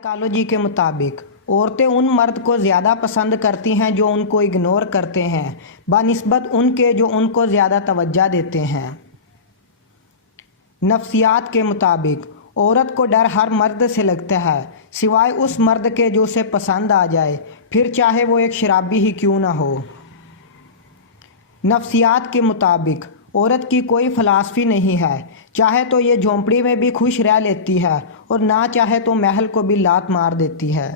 Psychology के मुताबिक औरतें उन मर्द को ज़्यादा पसंद करती हैं जो उनको इग्नोर करते हैं बनिस्बत उनके जो उनको ज़्यादा तवज्जो देते हैं। नफ्सियात के मुताबिक औरत को डर हर मर्द से लगता है सिवाय उस मर्द के जो उसे पसंद आ जाए, फिर चाहे वो एक शराबी ही क्यों ना हो। नफ्सियात के मुताबिक औरत की कोई फ़िलासफ़ी नहीं है, चाहे तो ये झोंपड़ी में भी खुश रह लेती है और ना चाहे तो महल को भी लात मार देती है।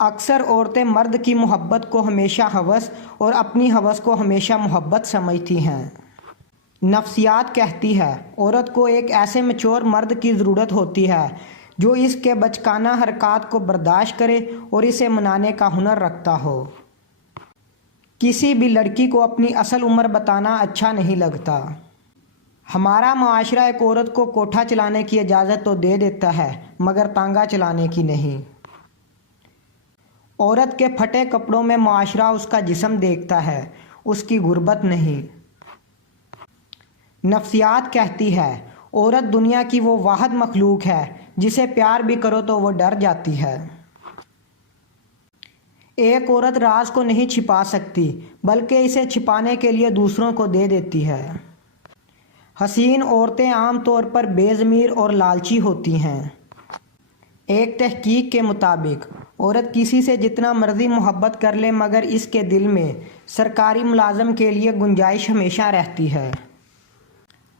अक्सर औरतें मर्द की मोहब्बत को हमेशा हवस और अपनी हवस को हमेशा मोहब्बत समझती हैं। नफ्सियात कहती है औरत को एक ऐसे मैच्योर मर्द की ज़रूरत होती है जो इसके बचकाना हरकत को बर्दाश्त करे और इसे मनाने का हुनर रखता हो। किसी भी लड़की को अपनी असल उम्र बताना अच्छा नहीं लगता। हमारा मुआशरा एक औरत को कोठा चलाने की इजाज़त तो दे देता है मगर तांगा चलाने की नहीं। औरत के फटे कपड़ों में मुआशरा उसका जिस्म देखता है, उसकी गुर्बत नहीं। नफ्सियात कहती है औरत दुनिया की वो वाहिद मखलूक है जिसे प्यार भी करो तो वो डर जाती है। एक औरत राज को नहीं छिपा सकती बल्कि इसे छिपाने के लिए दूसरों को दे देती है। हसीन औरतें आम तौर पर बेज़मीर और लालची होती हैं। एक तहकीक के मुताबिक औरत किसी से जितना मर्जी मोहब्बत कर ले मगर इसके दिल में सरकारी मुलाजम के लिए गुंजाइश हमेशा रहती है।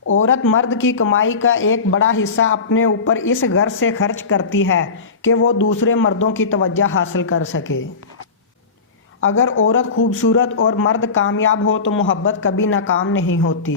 औरत मर्द की कमाई का एक बड़ा हिस्सा अपने ऊपर इस गर्ज से खर्च करती है कि वो दूसरे मर्दों की तवज्जो हासिल कर सके। अगर औरत खूबसूरत और मर्द कामयाब हो तो मोहब्बत कभी नाकाम नहीं होती।